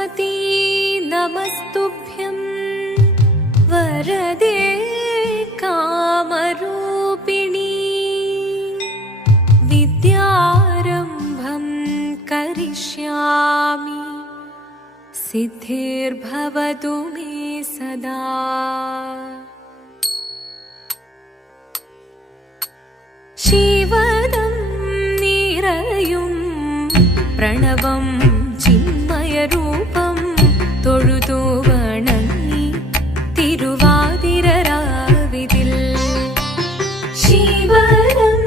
सरस्वती नमस्तुभ्यं वरदे कामरूपिणी विद्यारम्भं करिष्यामि सिद्धिर्भवतु मे सदा। शिवदं निरयुं प्रणवं चिन्मयरूपं തൊഴുതു വണങ്ങി തിരുവാതിരരാവിതിൽ ശിവദം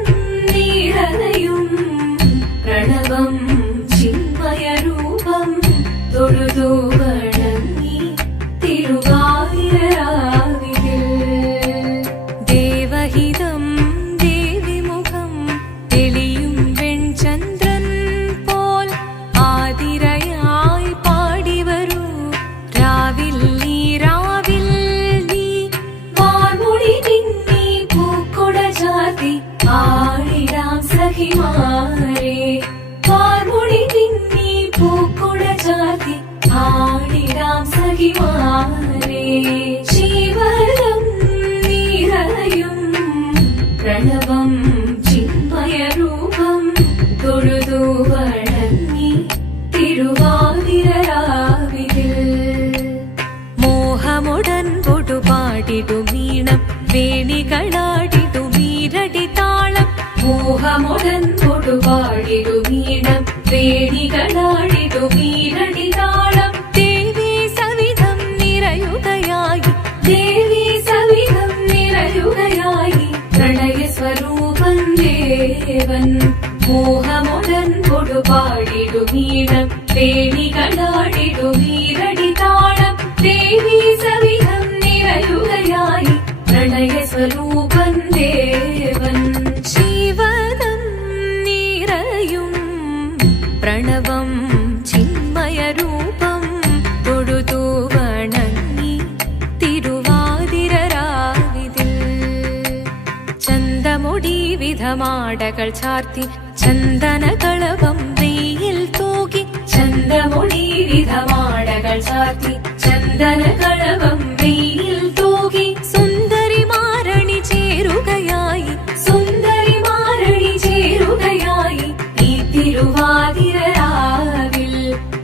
നിറയും പ്രണവം ചിന്മയരൂപം തൊഴുതു വണങ്ങി തിരുവാതിരരാവിതിൽ ദേവഹിതം ദേവിമുഖം തെളിയും വെൺചന്ദ്രൻ പോൽ ആതിരയായി പാടിവരൂ രാവിൽ നീ വാർമുടി നിന്നി പൂക്കുട ചാർത്തി ആടിടാം സഖിമാരെ വാർമുടി നിന്നി പൂക്കുട ചാർത്തി ആടിടാം സഖിമാരെ ശിവദം നിറയും പ്രണവം ചിന്മയരൂപം തൊഴുതു വണങ്ങി തിരുവാതിരരാവിതിൽ മോഹമുടൻ പൊടുപാടിടുമീണം വേണികളാടിടുമീരടി താളം മോഹമുടൻ പൊടുപാടിടുമീണം വേണികളാടിടുമീരടി താളം ദേവി സവിധം നിറയുകയായി ദേവി സവിധം നിറയുകയായി പ്രണയ സ്വരൂപൻ ദേവൻ മോഹമുടൻ പൊടുപാടിടുമീണം വേണികളാടിടുമീരടി താളം ദേവി സവിധം നിറയുകയായി പ്രണയ സ്വരൂപൻ ദേവൻ ശിവദം നിറയും പ്രണവം ചിന്മയരൂപം തൊഴുതു വണങ്ങി തിരുവാതിരരാവിതിൽ ചന്തമുടി വിധമാടകൾ ചാർത്തി ചന്ദനകളവം വെയിൽ തൂകി ചന്തമുടി വിധമാടകൾ ചാർത്തി ചന്ദനകളവം വെയിൽ തൂകി സുന്ദരിമാരണി ചേരുകയായി സുന്ദരിമാരണി ചേരുകയായി ഈ തിരുവാതിരരാവിൽ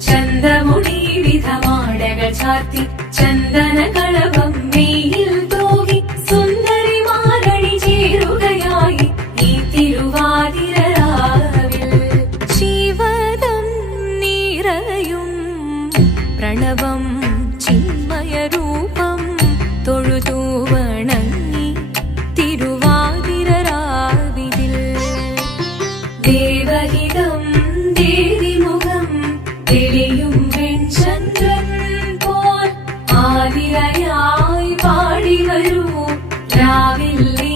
ചന്തമുടി വിധമാടകൾ ചാർത്തി ചന്ദനകളവം വെയിൽ തൂകി സുന്ദരിമാരണി ചേരുകയായി ഈ തിരുവാതിരരാവിൽ ശിവദം നിറയും പ്രണവം ചിന്മയരൂപം തൊഴുതു വണങ്ങി തിരുവാതിരരാവിതിൽ ദേവഹിതം ദേവിമുഖം തെളിയും വെൺചന്ദ്രൻ പോൽ ആതിരയായി പാടിവരൂ രാവിൽ നീ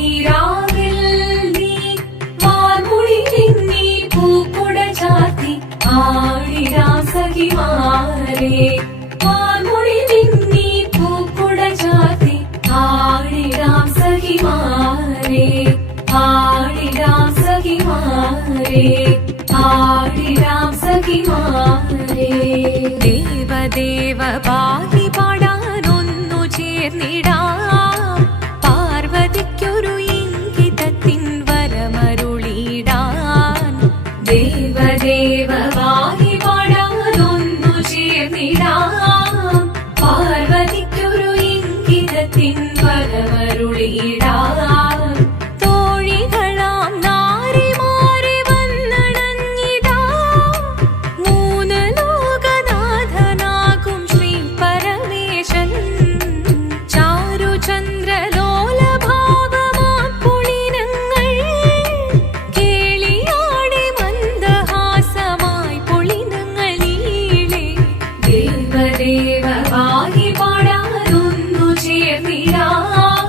വാർമുടി നിന്നി പൂക്കുട ചാർത്തി ആടിടാം സഖിമാരെ വാർമുടി നിന്നി പൂക്കുട ചാർത്തി ആടിടാം സഖിമാരെ ആടിടാം സഖിമാരെ ആടിടാം സഖിമാരെ ദേവദേവ പാടി പാടാനൊന്നു ചേർന്നിടാം പാർവതിക്കൊരു ഇംഗിതത്തിൻ വരമരുളിടാൻ ദേവദേവ പാടി പാടാനൊന്നു ചേർന്നിടാം പാർവതിക്കൊരു ഇംഗിതത്തിൻ വരമരുളിടാൻ തോഴികളാം നാരിമാരെ വന്നണഞ്ഞിടാം മൂന്ന് ലോകനാഥനാകും ശ്രീ പരമേശൻ ചാരുചന്ദ്രലോലഭാവമാം പുളിനങ്ങൾ കേളിയാടി മന്ദഹാസമായി പുളിനങ്ങൾ നീളെ ദേവദേവ വാഹി പാടാനൊന്നു ചേർന്നിടാം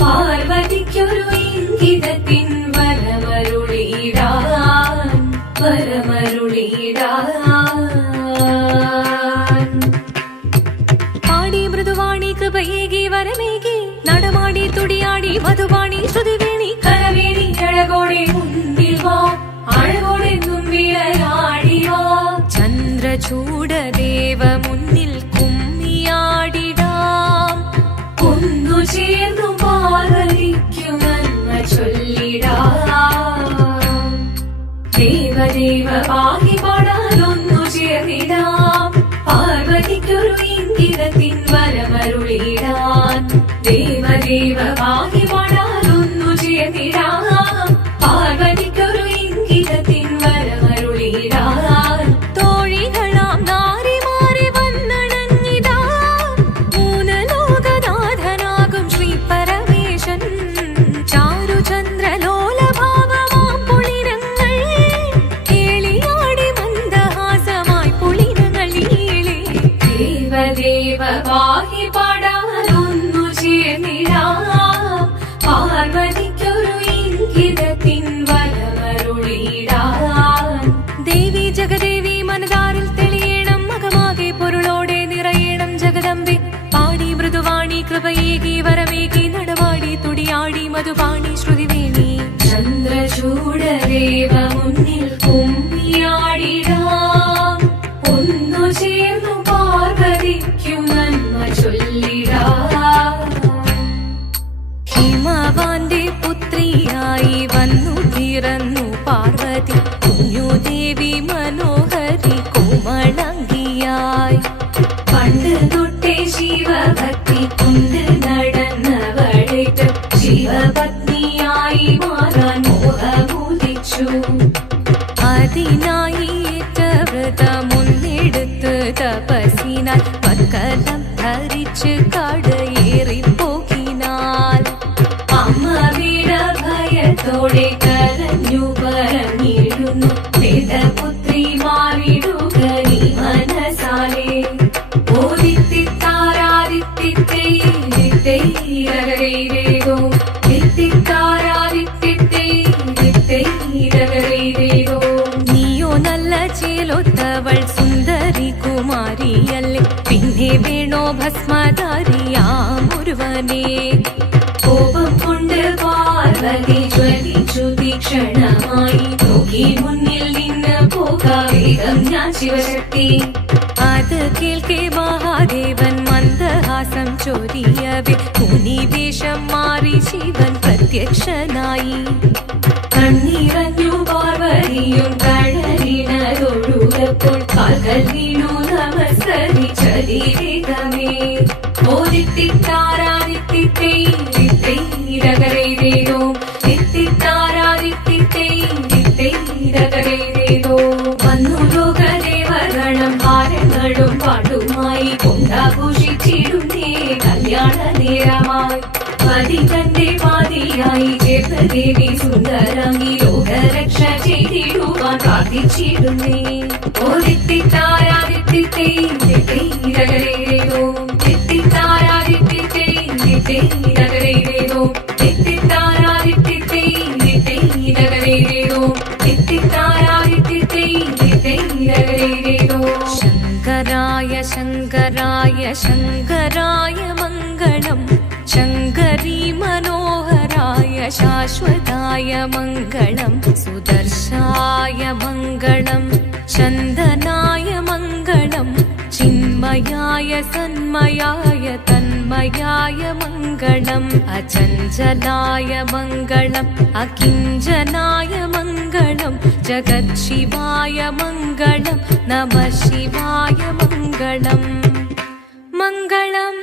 പാർവതിക്കൊരു ഇംഗിതത്തിൻ വരമരുളിടാൻ പാടി മൃദുവാണി കൃപയേകി വരമേകി നടമാടി തുടിയാടി മധുവാണി ശ്രുതിവേണി കരവേണി അഴകോടെ മുന്നിൽ വാ അഴകോടെ വിളയാടി വാ ചന്ദ്രചൂടദേവ മുൻ പാഹി പാടാനൊന്നു ചേർന്നിടാം പാർവതിക്കൊരു ഇംഗിതത്തിൻ വരമരുളിടാൻ ദേവദേവ പാഹി പാടാനൊന്നു ചേർന്നിടാം പാർവതിക്കൊരു ഇംഗിതത്തിൻ വരമരുളിടാൻ തോഴികളാം നാരിമാരെ വന്നണഞ്ഞിതാ മൂന്ന് ലോകനാഥനാകും ശ്രീ പരമേശൻ ചാരുചന്ദ്രലോലഭാവമാം പുളിരങ്ങൾ കേളിയാടി മന്ദഹാസമായി പുളിരങ്ങൾ ഈളെ ദേവദേവ പാഹി പാടാനൊന്നു ചേർന്നിടാം പാർവതിക്കൊരു ഇംഗിതത്തിൻ വരമരുളിടാൻ ദേവി ജഗദേവി മനതാരിൽ തെളിയണം മകമാകെ പൊരുളോടെ നിറയണം ജഗദമ്പെ പാടി മൃദുവാണി കൃപയേകി വരമേകി നടവാടി തുടിയാടി മധുപാണി ശ്രുതിവേണി ചന്ദ്രചൂഡദേവ മുന്നിൽ കുമ്മിയാടിടാം ഒന്നു ചേർന്നു പാർവതിക്കു നന്മ ചൊല്ലിടാം ഹിമവാന്റെ പുത്രിയായി വന്നു പിറന്നു പാർവതി കുഞ്ഞുദേവി മനോഹരി കോമളങ്കിയായി പണ്ട് തൊട്ടേ ശിവഭക്തി കൊണ്ട് നടന്നവളേറ്റ് ശിവപത്നിയായി മാറാൻ മോഹമുദിച്ചു അതിനായി ഏറ്റ വ്രതമൊന്നെടുത്ത് തപസ്സിനാൽ പക്കലം ധരിച്ച് കടയേറിപ്പോകിനാൽ അമ്മ വീട ഭയത്തോടെ കരഞ്ഞു പറഞ്ഞിരുന്നു വേദപുത്രി മാറിടുക നീ മനസാലെ നീയോ നല്ല ചേലൊത്തവൾ സുന്ദരി കുമാരിയല്ലേ പിന്നെ വേണോ ഭസ്മധാരിയാമൊരുവനെ കോപം കൊണ്ട് പാർവതി ജ്വലിച്ചു തീക്ഷണമായി നോക്കി മുന്നിൽ നിന്ന് പോകാവേഗം ഞാൻ ശിവശക്തി അത് കേൾക്കെ മഹാദേവൻ മന്ദഹാസം ചൊരിയവേ മുനിവേഷം മാറി ശിവൻ പ്രത്യക്ഷനായി കണ്ണീറഞ്ഞു പാർവതിയും കഴലിനതൊഴുകപ്പോൾ കാൽകൾ വീണു നമസ്കരിച്ചതിവേഗമേ ഓദിത്തിത്താരാദിത്തിത്തൈരകരൈരേതോ ദിത്തിത്താരാദിത്തിത്തൈരകരൈരേതോ വന്നു ലോകദേവഗണം ഭാരങ്ങളും പാട്ടുമായി കൊണ്ടാഘോഷിച്ചിടുന്നേ കല്യാണ നേരമായി പതി തന്റെ പാതിയായി ചേർന്ന ദേവി സുന്ദരാംഗി ലോകരക്ഷ ചെയ്തിടുവാൻ പ്രാർത്ഥിച്ചിടുന്നേ ഓദിത്തിത്താരാദിത്തിത്തൈരകരൈരേതോ ദിത്തിത്താരാദിത്തിത്തൈരകരൈരേതോ ദിത്തിത്താരാദിത്തിത്തൈരകരൈരേതോ ദിത്തിത്താരാദിത്തിത്തൈരകരൈരേതോ ശങ്കരായ ശങ്കരായ ശങ്കരായ മംഗളം ശങ്കരീ മനോഹരായ ശാശ്വതായ മംഗളം സുദർശായ മംഗളം ചന്ദനായ മംഗളം ചിന്മയായ സന്മയായ തന്മയായ മംഗളം അചഞ്ചലായ മംഗളം അകിഞ്ചനായ മംഗളം ജഗത്ശിവായ മംഗളം നമഃ ശിവായ മംഗളം മംഗളം